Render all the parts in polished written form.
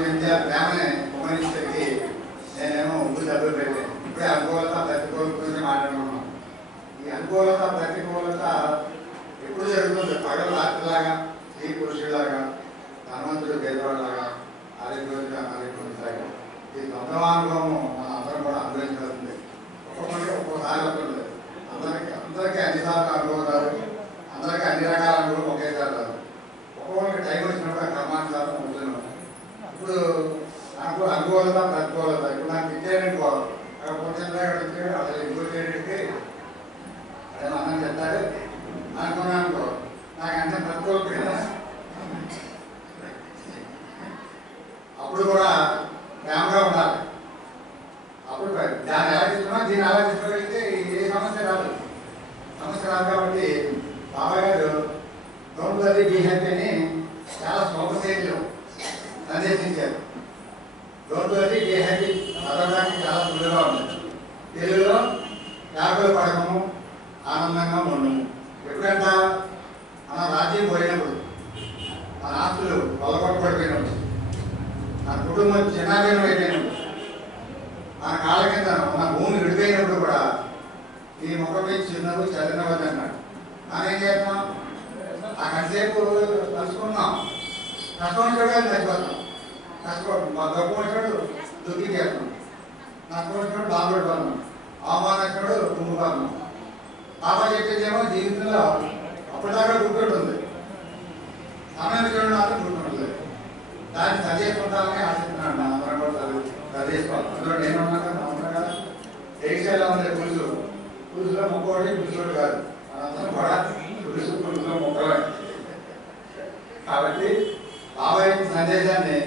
మధ్య ప్రేమని కుమరించడానికి నేనేమో ముందు డబ్బులు పెట్టాను. ఇప్పుడే అనుకూలత ప్రతికూలత గురించి మాట్లాడుకున్నాం. ఈ అనుకూలత ప్రతికూలత ఎప్పుడు జరుగుతుంది? పగలు రాత్రిలాగా, స్త్రీ పురుషులాగా, ధనవంతుడు పేదవాళ్ళలాగా, ఆరోగ్యవంతుడు అనారోగ్యవంతులాగా. ఈ ద్వంద్వానుభవము మన అందరం కూడా అనుభవించాల్సింది. ఒక్కొక్కరికి ఒక్కొక్కసారి వస్తుంది. అందరికీ అన్నిసార్లు అనుభవం రాదు, అందరికీ అన్ని రకాల అనుభవం ఒకేసారి రాదు. ఒక్కొక్కరికి టైం వచ్చినప్పుడు ఆ కర్మానుసారం ఉంటున్నాం. ఇప్పుడు నాకు అనుకూలత ప్రతికూలత. ఇప్పుడు నాకు ఇచ్చేయడానికి కూర్చొని అసలు ఇంకో చేయడానికి అదే అన్నం చెప్తాడు అనుకున్నాను అనుకో, నాకు అంటే ప్రతికూలత కదా. అప్పుడు కూడా ప్రేమగా ఉండాలి. అప్పుడు దాన్ని ఎలా తీసుకున్నా దీన్ని ఎలా తీసుకోగలిగితే ఏ సమస్య రాదు. సమస్య రాదు కాబట్టి బాబాయ్ గారు డోంట్ వరీ బీ హ్యాపీ అని చాలా స్వల్ప శైలిలో సందేశించారు. డోంట్ వరీ బీ హ్యాపీ చదవడానికి చాలా సులువుగా ఉంది. తెలుగులో వ్యాకులు పడకము, ఆనందంగా ఉండము. ఎప్పుడంట మన రాజ్యం పోయినప్పుడు, మన ఆస్తులు కొల్లగొట్టబడిపోయినప్పుడు, మన కుటుంబం చిన్నాభిన్నం అయిపోయినప్పుడు, మన కాళ్ళ కింద మన భూమి విడిపోయినప్పుడు కూడా ఈ మొక్కపై చిన్నవి చదివినవద్దు అన్నాడు. మనం ఏం చేస్తున్నాం? ఆ కంసేపు కలుసుకున్నాం, కష్టం వచ్చాడు చచ్చిపోతాం. గొప్ప వచ్చాడు దుఃఖించేస్తున్నాం, నష్టం వచ్చినాడు బాధపడిపోతున్నాం, అవమానించినాడు కుంగిపోతున్నాం. బాబా చెప్పేదేమో జీవితంలో అప్పటిదాకా గుర్తుంటుంది, సమయం చూడడం మాత్రం గుర్తుంటుంది. దాన్ని చదివేసుకుంటామని ఆశిస్తున్నాడు. నా అందరం కూడా చదివేసుకోవాలి. అందులో నేను ఉన్నాను కదా, అందరం కదా. దేశాల్లో ఉండే పులుసులో మొక్కవాడి పులుసుడు కాదు, మనందరం కూడా పులుసులో మొక్కలే. కాబట్టి బాబాయ్ సందేశాన్ని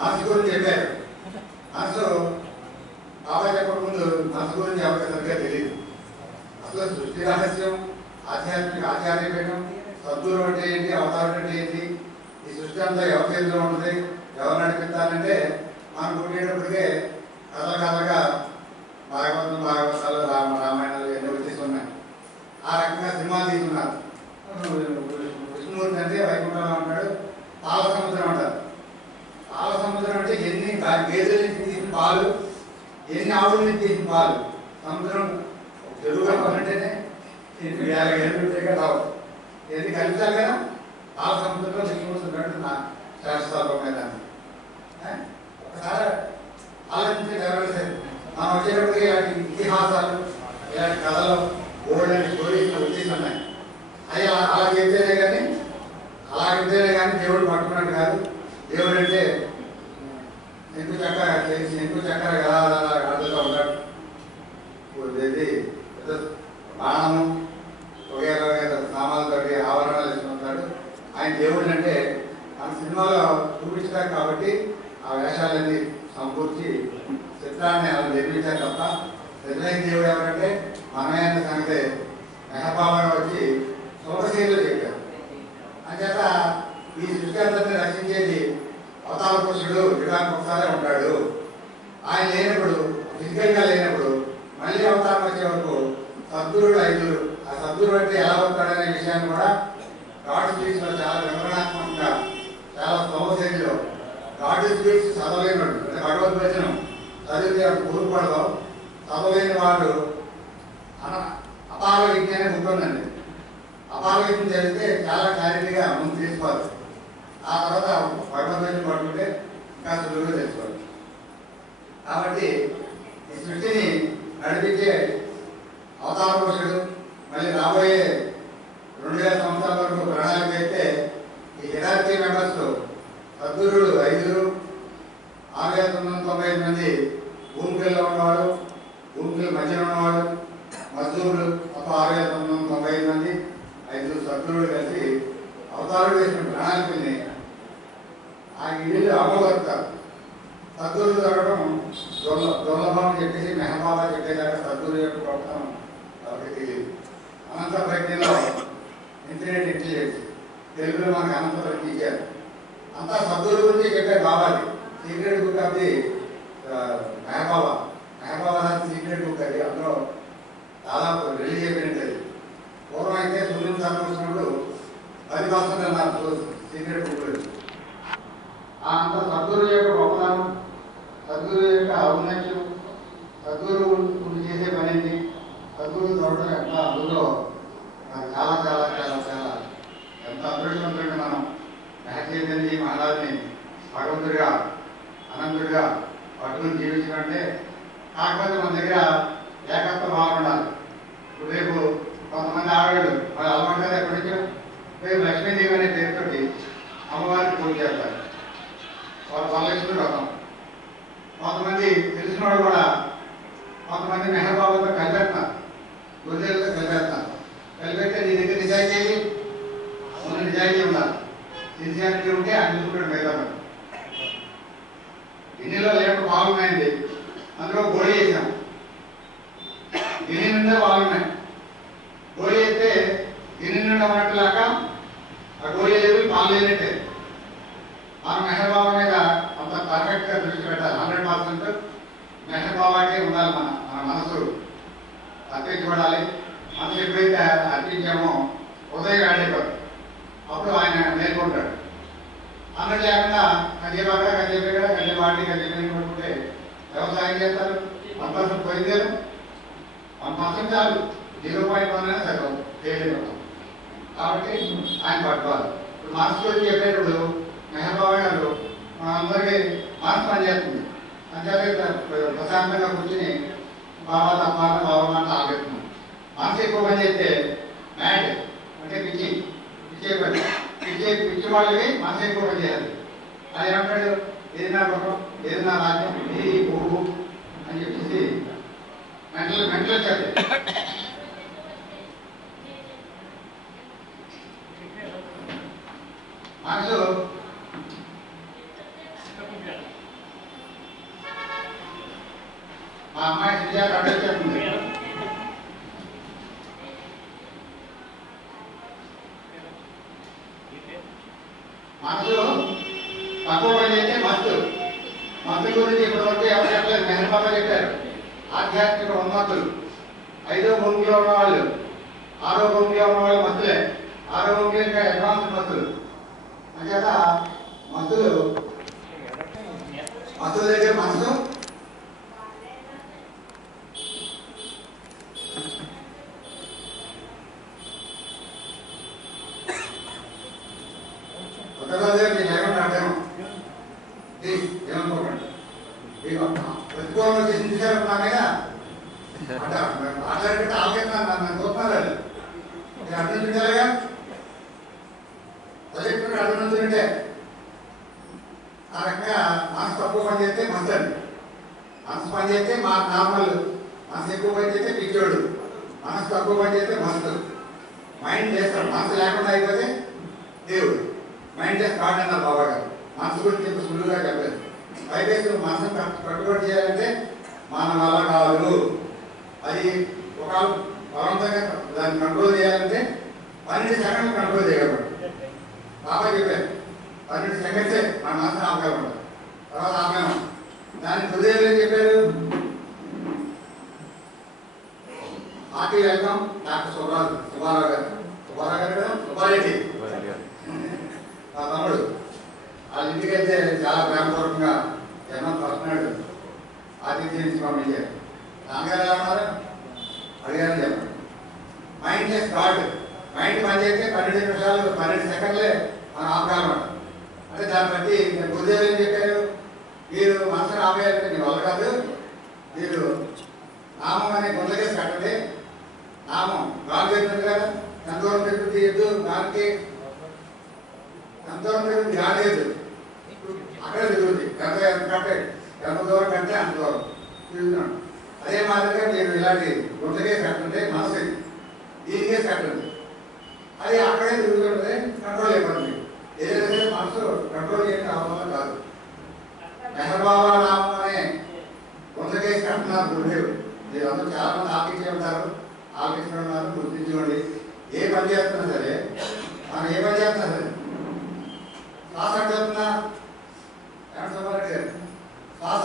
మనసు గురించి చెప్పారు. మనసు బాబాయ్ చెప్పకముందు మనసు గురించి ఎవరికి సరిగ్గా తెలియదు. అసలు సృష్టి రహస్యం, ఆచార్యపీఠం, సద్గురు అంటే ఏంటి, అవతారం అంటే ఏంటి, ఈ సృష్టి అంతా ఎవరి చేతిలో ఉంటుంది, ఎవరు నడిపించాలంటే మనం పుట్టేటప్పటికే కథలుగా భాగవతాలు, రామాయణాలు ఎన్నో వచ్చేసి ఉన్నాయి. ఆ రకంగా సినిమాలు తీసుకున్నారు. విష్ణుమూర్తి అంటే వైకుంఠంలో ఉంటాడు. పాల సముద్రం అంటారు. పాల సముద్రం అంటే ఎన్ని గేదెల నుంచి తీసిన పాలు, ఎన్ని ఆవుల నుంచి తీసిన పాలు. సముద్రం తెలుగుగా అంటేనే 50 ఏళ్ళు ఉంటాయి రావు, ఎన్ని కలిపారు కదా. పాల సముద్రంలో విష్ణుమూర్తి నా శాస్త్రాత్మక మీద ఒకసారి ఆలోచించే ఎవరైనా మనం వచ్చేటప్పటికి ఇలాంటి ఇతిహాసాలు, ఇలాంటి కథలు, ఓల్డ్ స్టోరీస్ వచ్చేసి ఉన్నాయి. అవి అలా చెప్తేనే కానీ దేవుడు పట్టుకున్నట్టు కాదు. దేవుడు అంటే శంకు చక్కెర ఎలా ఆడుతూ ఉంటాడు. బాణము వగేర సామాన్లతో ఆవరణాలు వేసుకుంటాడు. ఆయన దేవుడు అంటే మన సినిమాలో చూపించారు కాబట్టి ఆ వేషాలన్నీ సమకూర్చి చిత్రాన్ని అలా నిర్మించారు తప్ప నిజమైన దేవుడు ఎవరంటే మనమే అన్న సంగతి మెహబాబాగా వచ్చి శోభశైలిలో చెప్పారు. అంచేత ఈ సృష్టి అంతటిని రక్షించేది అవతార పురుషుడు యుగానికి ఒకసారి ఉంటాడు. ఆయన లేనప్పుడు, ఫిజికల్గా లేనప్పుడు, మళ్ళీ అవతారం వచ్చే వరకు సద్గురుడు 5. ఆ సద్గురు అంటే ఎలా అవుతాడనే విషయాన్ని కూడా గాడ్ స్పీక్స్లో చాలా వివరణాత్మకంగా, చాలా శోభశైలిలో గాడ్ స్పీక్స్ చదవలేనాడు అంటే భగవద్వచనం చదివితే అటు కూరుపడదు. చదవలేని వాడు అపార విజ్ఞానం ఉంటుందండి. అపార విజ్ఞానం చదివితే చాలా క్లారిటీగా ముందు తీసుకోవాలి. ఆ తర్వాత భగవద్వచనం పట్టుకుంటే ఇంకా సులువుగా తెలుసుకోవాలి. కాబట్టి ఈ సృష్టిని నడిపించే అవతార పురుషుడు మళ్ళీ రాబోయే 2000 సంవత్సరాల వరకు ప్రణాళిక అయితే ఈ హిరార్కీ మెంబర్స్ సద్గురుడు 5, 6990 మంది భూమికల్లో ఉన్నవాడు, భూమికి మధ్యలో ఉన్నవాడు, మజ్దూరులు మొత్తం 6990 మంది, 5 సద్గురుడు కలిసి అవతారుడు వేసిన ప్రణాళికల్ని ఆ ఇల్లు అమలుపరుస్తారు. సద్గురుడు దొరకడం దుర్లభం అని చెప్పేసి మెహబాబా చెప్పేదాకా సద్గురు యొక్క గొప్పతనం ఎవరికి తెలియదు. అనంత ప్రజ్ఞలో ఇన్ఫినిట్ ఇంటెలిజెన్స్ తెలుగులో మనకు అనంత ప్రజ్ఞ ఇచ్చారు. అంతా సద్గురు గురించి చెప్పారు. బాబాది secret book of the Meherbaba secret book అది. అందులో దాదాపు రిలీజ్ అయిపోయినది. పూర్వం అయితే సునీల్ చంద్ర వచ్చినప్పుడు 10% అన్నారు సీక్రెట్ బుక్. అంత సద్గురు యొక్క గొప్పదనం, సద్గురు యొక్క ఔన్నత్యం, సద్గురు చేసే పని ఏంటి, సద్గురు దొరకడం ఎంత అందులో చాలా చాలా చాలా చాలా ఎంత అదృష్టవంతుడిని మనం మహర్షి మహారాజుని భగవంతుడిగా అనంతుడిగా పట్టుకుని జీవించాలంటే. కాకపోతే మన దగ్గర ఏకత్వ భావం ఉండాలి. ఇప్పుడు రేపు కొంతమంది ఆడవాళ్ళు వాళ్ళు అలవాటు ఎక్కడి నుంచో రేపు లక్ష్మీదేవి అనే పేరుతోటి అమ్మవారికి పూజ చేస్తారు. వాళ్ళు వరలక్ష్మి వ్రతం. కొంతమంది తెలిసిన వాళ్ళు కూడా కొంతమంది మెహబాబాతో కలిపెడతారు, గురుదేవులతో కలిపెడతారు. కలిపెడితే నీ దగ్గర నిజాయితీ ముందు నిజాయితీ ఉండాలి. సిన్సియారిటీ ఉంటే ఆయన చూసుకుంటాడు మిగతా. గిన్నెలో లేక బాగున్నాయండి, అందులో గోళీ వేసాం, గిన్నె నిండా బాగున్నాయి. గోళీ వేస్తే గిన్నె నిండా ఉన్నట్టులాగా ఆ గోళీ లేదు, పాలు లేనట్టే. మనం మెహర్ బాబా మీద అంత పర్ఫెక్ట్గా దృష్టి పెట్టాలి. 100% మెహర్ బాబాకే ఉండాలి. మన మనసు అర్పించబడాలి. మనసు ఎప్పుడైతే అర్పించామో ఉదయం ఆడేవాడు, అప్పుడు ఆయన నేర్చుకుంటాడు. అన్నది లేకుండా కజేపాక కజేపేడ కజేపాటి కజేపని పట్టుకుంటే వ్యవసాయం చేస్తారు. 1% పోయిందేరు, 1% చాలు, 0.1 సగం తేలిపోతాం. కాబట్టి ఆయన పట్టుకోవాలి. ఇప్పుడు మనసుతో చెప్పేటప్పుడు మెహబాబా గారు అందరికీ మనసు పనిచేస్తుంది. అంచేత ప్రశాంతంగా కూర్చుని బాబా తప్పాలని బాబా మాట ఆగేస్తున్నాం. మనసు ఎక్కువ పని చేస్తే మ్యాట్ అంటే పిచ్చి పని, పిచ్చి వాళ్ళకి మనసు ఎక్కువ పని చేయాలి. అది ఏమంటాడు, ఏది నా కుటుంబం, ఏది నా రాజ్యం, ఇది పువ్వు అని చెప్పేసి మెంటల్ వచ్చారు. మనసు మా అమ్మాయి సుజాత అడ్డొచ్చేస్తుంది. మనసు తక్కువ పని చేస్తే మస్తు గురించి ఇప్పటివరకు ఎవరు చెప్పలేదు. మెహర్బాబా చెప్పారు. ఆధ్యాత్మిక ఉన్మత్తులు 5వ భూమిలో ఉన్నవాళ్ళు, 6వ భూమిలో ఉన్నవాళ్ళు మత్తులే. 6వ భూమిలో ఇంకా అడ్వాన్స్ మత్తులు. అంచేత మత్తుల దగ్గర మనసు ఏమనుకోకండి. ప్రతికూలంలో చేసిన నాకైనా మాట్లాడితే ఆలోచన నన్ను చూస్తున్నారు. అర్థం చూడాలిగా, ప్రజెక్ట్ అర్థం చూడంటే ఆ రకంగా మనసు తక్కువ పని చేస్తే మంచి అండి. మనసు పని చేస్తే మా నార్మల్, మనసు ఎక్కువ పని చేస్తే పిచ్చోడు, మనసు తక్కువ పని చేస్తే మస్తు. మైండ్ చేస్తాడు. మనసు లేకుండా అయిపోతే దేవుడు. మైండ్ చేసి కాడు అన్నారు బాబా గారు. మనసు గురించి చెప్పి సులువుగా చెప్పలేదు. పైపేసి మనసును కట్టుబడి చేయాలంటే మన వల్ల కాదు. అది ఒక బలవంతంగా దాన్ని కంట్రోల్ చేయాలంటే 12 సెకండ్లు కంట్రోల్ చేయగలరు. బాబా చెప్పారు 12 సెకండ్సే మన మనసును ఆపగలరు. తర్వాత ఆపలేము. దాన్ని హృదయం ఏం చెప్పారు, హార్టీ వెల్కమ్ డాక్టర్ సుబ్బారావు గారు. సుబ్బారెడ్డి మా తమ్ముడు. వాళ్ళ ఇంటికి వెళ్తే చాలా ప్రేమపూర్వకంగా జనం వస్తున్నాడు, ఆతిథ్యం నుంచి పంపించారు. నాన్నగారు ఎలా ఉన్నారు అడిగారని చెప్పండి. Mind less God. మైండ్ పనిచేస్తే 12 నిమిషాలు 12 సెకండ్లే మనం ఆపగలమాట. అంటే దాన్ని బట్టి గురుదేవులు ఏం చెప్పారు, మీరు మనసును ఆపేయాలంటే మీ వల్ల కాదు, మీరు నామం అనే గుండెకేసి కట్టండి. నామం గాలి పెరుగుతుంది కదా, ఎంతవరకు పెరుగుతుంది ఎద్దు గాలికి, ఎంతవరకు పెరుగుతుంది గాలి ఎద్దు అక్కడే తిరుగుతుంది. ఎంత కంటే ఎంత దూరం కంటే అంత దూరం తిరుగుతున్నాడు. అదే మాదిరిగా మీరు ఇలాంటి గుండెకేసి కట్టండి, మనసు దీనికేసి కట్టండి, అది అక్కడే తిరుగుతుంటుంది, కంట్రోల్ అయిపోతుంది. ఏదైతే మనసు కంట్రోల్ చేయడం అవసరం కాదు. మెహర్బాబా నామం అనే గుండెకేసి కట్టున్నారు గురుదేవుడు. మీరు అందరూ చాలా మంది ఆలోచించే ఉంటారు, ఆలోచించుకున్నారు, గుర్తించుకోండి. ఏ పని చేస్తున్నా సరే, మనం ఏ పని చేస్తున్నా సరే శ్వాస చెప్తున్నా సుబ్బారెడ్డి గారు శ్వాస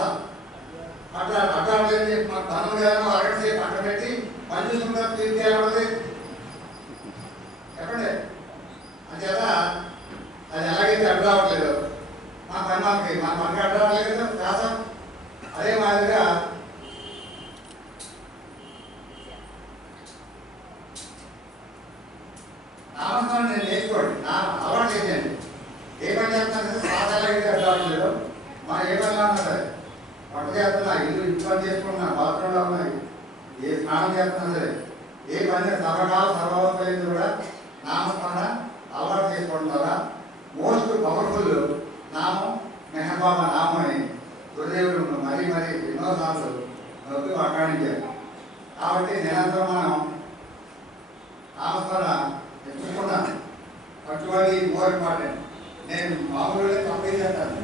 అట్లా అట్లాంటి మన ధనం గారు అరటి పట్ట పెట్టి పని చూసుకుంటారు. తీర్చి ఏమన్నది చెప్పండి. అంచేత అది ఎలాగైతే అడ్డు రావట్లేదు, మా పని మనకి అడ్డం లేదు కాదా. అదే మాదిరిగా నామస్మరణ నేను నేర్చుకోండి, నా అలవాటు చేయండి. ఏ పని చేస్తున్నా సాధారణంగా అడ్డం లేదు. మనం ఏ పనిలో ఉన్నా సరే, వంట చేస్తున్నా, ఇంటి పని చేసుకున్నా, బాత్రూంలో ఉన్నాయి, ఏ స్నానం చేస్తున్నా సరే, ఏ పని సర్వకాల సర్వోపయోగం కూడా నామస్మరణ అలవాటు చేసుకోవడం ద్వారా మోస్ట్ పవర్ఫుల్ నామం మెహబాబా నామం అని గురుదేవుడు మరీ ఎన్నోసార్లు నొక్కి మాట్లాడించారు. కాబట్టి నిరంతరం మనం నామస్మరణ ఎంచుకున్నాను. పట్టుబడి మోర్ ఇంపార్టెంట్. నేను మామూలుగా కంప్లీట్ చేస్తాను,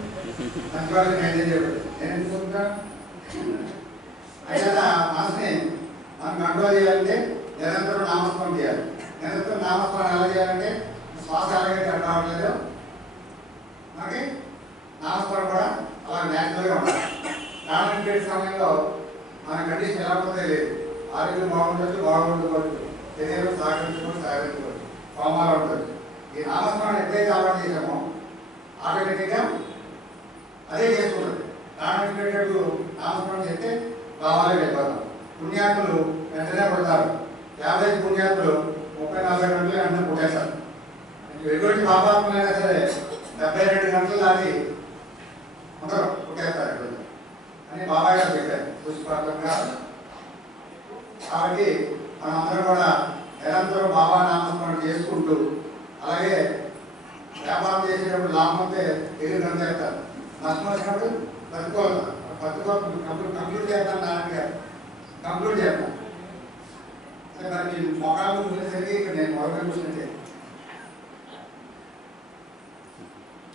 మంచి వాళ్ళకి మెయింటైన్ చేయకూడదు. నేను ఎందుకుంటాను అయితే మనసుని మనం కంట్రోల్ చేయాలంటే నిరంతరం నామస్మరణ చేయాలి. నిరంతరం నామస్మరణ ఎలా చేయాలంటే శ్వాస అలాగే కట్టవట్లేదు, మనకి నామస్మరణ కూడా అలా న్యాచురల్గా ఉండాలి. ప్రాణం పెట్టే సమయంలో మన కండిషన్ ఎలా ఉంటుందో లేదు. ఆరోగ్యం బాగుండవచ్చు, శరీరం సహకరించుకోవచ్చు, కోమాలు ఉంటుంది. ఈ నామస్మరణ ఎప్పుడైతే అలవాటు చేసామో ఆటోమేటిక్గా అదే చేసుకుంటుంది. ప్రాణం పెట్టేటప్పుడు నామస్మరణ చేస్తే భావాలే వెళ్ళిపోతాం. పుణ్యాత్ములు వెంటనే పడతారు. యావరేజ్ పుణ్యాత్ములు 30-40 గంటలు వెంటనే పుట్టేస్తారు. ఎటువంటి పాపాత్ములైనా సరే 72 గంటలు దాటి అందరూ పుట్టేస్తారు అని బాబాయ్ గారు చెప్పారు పుష్పాత్మకంగా. కాబట్టి మనం అందరం కూడా నిరంతరం బాబా నామస్మరణ చేసుకుంటూ, అలాగే వ్యాపారం చేసేటప్పుడు లాభం వస్తే ఎదురు గంటేస్తారు, నష్టం వచ్చినప్పుడు కంప్లీట్ చేస్తాను నాన్నగా కంప్లీట్ చేస్తాను. మరి మీరు మొక్కలు చూసేసరికి ఇక్కడ నేను మొదలు చూసినట్టే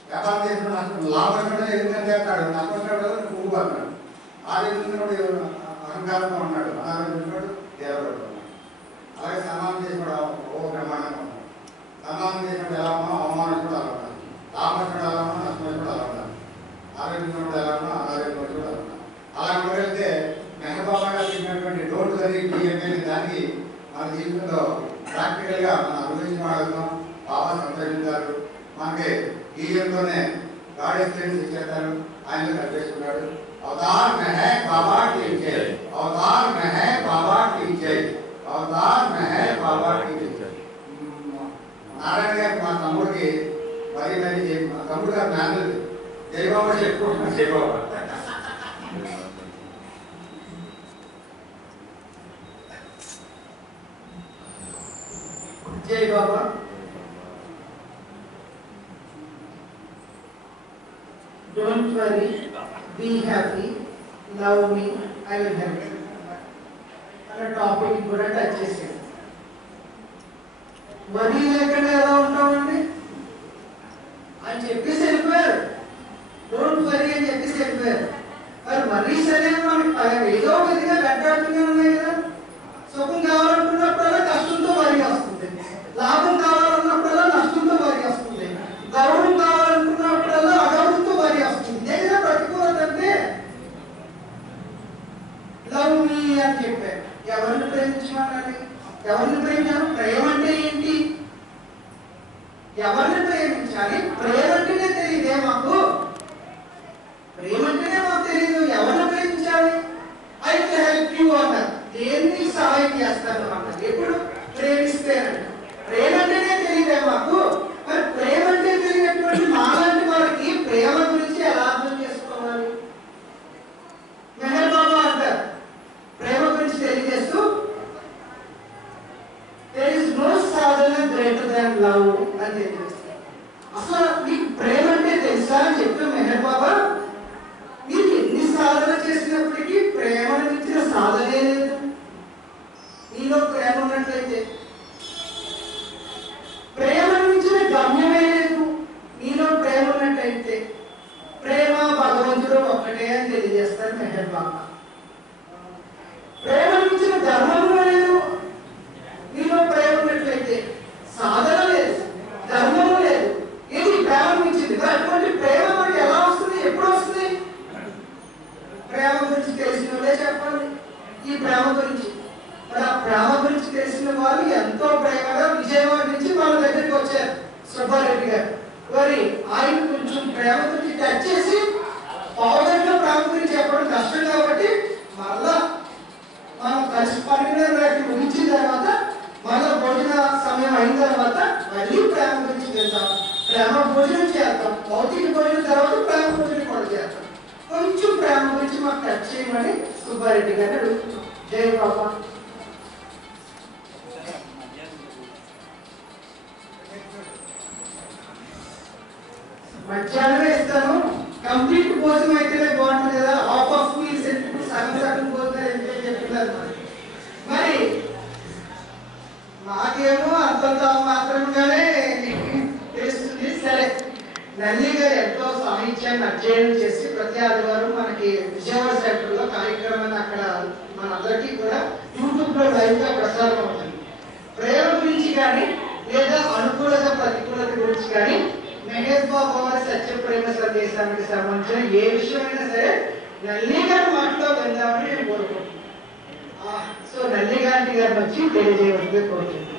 వ్యాపారం చేసిన నష్టం లాభం వచ్చినప్పుడు ఎదురు గంటేస్తాడు, నష్టం వచ్చినప్పుడు పువ్వు పడతాడు, ఆరోగ్యం అహంకారంగా ఉన్నాడు, అనారోగ్యం ఉన్నాడు, దేవపడుతున్నాడు. అలాగే సన్మానం చేసినప్పుడు బ్రహ్మాండంగా ఉన్నాడు. సన్మానం చేసినప్పుడు ఎలా ఉన్నా అవమానం కూడా అలా ఉండాలి, లాభం వచ్చినప్పుడు ఎలా ఉన్నా నష్టం వచ్చినప్పుడు అలా ఉండాలి, ఆరోగ్యం ఉన్నప్పుడు ఎలా ఉన్నా అనారోగ్యం వచ్చినప్పుడు అలా ఉండాలి. అలా ఉండగలిగితే మెహబాబా గారు చెప్పినటువంటి డోంట్ వరీ బీ అనే దానికి మన జీవితంలో ప్రాక్టికల్గా మనం అనుభవించి వాడుతున్నాం. బాబా సంతరించారు, మనకి ఈ జన్మలోనే గాడ్ ఎక్స్పీరియన్స్ ఇచ్చేస్తారు, ఆయనలో కనిపిస్తున్నాడు. अवतार में है बाबा की जय, अवतार में है बाबा की जय, अवतार में है बाबा की जय. नारायण गाరి మా తమ్ముడికి మరి తమ్ముడు గారు జ్ఞానులు జై బాబా చెప్పుకుంటున్నాను. జై బాబా జై బాబా. Don't worry, be happy, love me, I will help you. అనే టాపిక్ కూడా టచ్ చేసాను. వరీ లేకుండా ఎలా ఉంటామండి అని చెప్పేసి వెళ్ళిపోయారు. డోంట్ వరీ అని చెప్పేసి వెళ్ళిపోయారు. మరి వరీస్ అనేవి మనకి ఏదో విధిగా వెంటాడుతూనే ఉన్నాయి కదా. సుఖం కావాలనుకున్నప్పుడల్లా కష్టంతో వరి వస్తుంది, లాభం కావాలన్నప్పుడల్లా నష్టంతో వరి వస్తుంది, గౌరవం కావాలనుకున్నప్పుడల్లా అగౌరవంతో వరి వస్తుంది. ఇదే కదా ప్రతికూలత అంటే. లవ్ మీ అని చెప్పారు. ఎవరిని ప్రేమించమనాలి? ఎవరిని ప్రేమించాలి? ప్రేమ అంటే ఏంటి? ఎవరిని ప్రేమించాలి? ప్రేమ అంటేనే తెలియదే మాకు. ప్రేమ అంటేనే మాకు తెలియదు. ఎవరిని ప్రేమించాలి? ఐ కెన్ హెల్ప్ యూ అన్నారు. దేన్ని సహాయం చేస్తాను అన్నారు. ఎప్పుడు? ప్రేమిస్తేనంట. ప్రేమ అంటేనే తెలియదే మాకు. మరి ప్రేమ అంటే తెలియనటువంటి మాలాంటి వారికి ప్రేమ గురించి ఎలా అర్థం చేసుకోవాలి? మెహర్ బాబా అంటారు ప్రేమ గురించి తెలియజేస్తూ, there is no sadhana greater than love అని తెలియజేస్తారు. అసలు మీకు ప్రేమ అంటే తెలుసా అని చెప్పే మెహర్ బాబా, మీరు ఎన్ని సాధన చేసినప్పటికీ ప్రేమను మించిన సాధనే లేదు. నీలో ప్రేమ ఉన్నట్లయితే ప్రేమను మించిన గమ్యమే లేదు. నీలో ప్రేమ ఉన్నట్లయితే ప్రేమ భగవంతుడు ఒక్కటే అని తెలియజేస్తారు మెహర్ బాబా. ప్రేమ మించిన ధర్మము లేదు. నీలో ప్రేమ ఉన్నట్లయితే సాధన లేదు, ధర్మము లేదు. ఇది ప్రేమ మించింది. అటువంటి ప్రేమ మనకి ఎలా వస్తుంది? ఎప్పుడు వస్తుంది? ప్రేమ గురించి తెలిసిన వాళ్ళే చెప్పాలి ఈ ప్రేమ గురించి. మరి ఆ ప్రేమ గురించి తెలిసిన వాళ్ళు ఎంతో ప్రేమగా విజయవాడ నుంచి వాళ్ళ దగ్గరికి వచ్చారు. సుబ్బారెడ్డి గారు మరి ఆయన కొంచెం ప్రేమ గురించి టచ్ చేసి పావుగంటలో ప్రేమ గురించి చెప్పడం కష్టం కాబట్టి మరలా మనం కలిసి 12 ముగించిన తర్వాత మళ్ళీ భోజన సమయం అయిన తర్వాత మళ్ళీ ప్రేమ గురించి వెళ్తాం, ప్రేమ భోజనం చేద్దాం, భౌతిక భోజనం తర్వాత ప్రేమ భోజనం కూడా చేద్దాం. కొంచెం ప్రేమ గురించి మాకు టచ్ చేయమని సుబ్బారెడ్డి గారిని అడుగుతున్నాం. జై బాబా. మధ్యాహ్నమే ఇస్తాను, కంప్లీట్ భోజనం అయితేనే బాగుంటుంది కదా, హాఫ్ ఆఫ్ మీల్స్ ఎందుకు సగం సగం భోజనాలు ఎందుకు చెప్తున్నారు. మరి మాకేమో అంతంత మాత్రంగానే తెలుస్తుంది. సరే, నల్లి గారు ఎంతో సాహిత్యాన్ని అధ్యయనం చేసి ప్రతి ఆదివారం మనకి విజయవాడ సెంటర్లో కార్యక్రమాన్ని అక్కడ మనందరికీ కూడా యూట్యూబ్లో లైవ్గా ప్రసారం అవుతుంది. ప్రేమ గురించి కానీ లేదా అనుకూలత ప్రతికూలత గురించి కానీ మహేష్ బాబు గారి సత్య ప్రేమ సందేశానికి సంబంధించిన ఏ విషయమైనా సరే నల్లి గారి మాటలో వెళ్దామని నేను కోరుకుంటున్నాను. సో నల్లి గారి వచ్చి తెలియజేయవలసిందే కోరుకుంటున్నాను.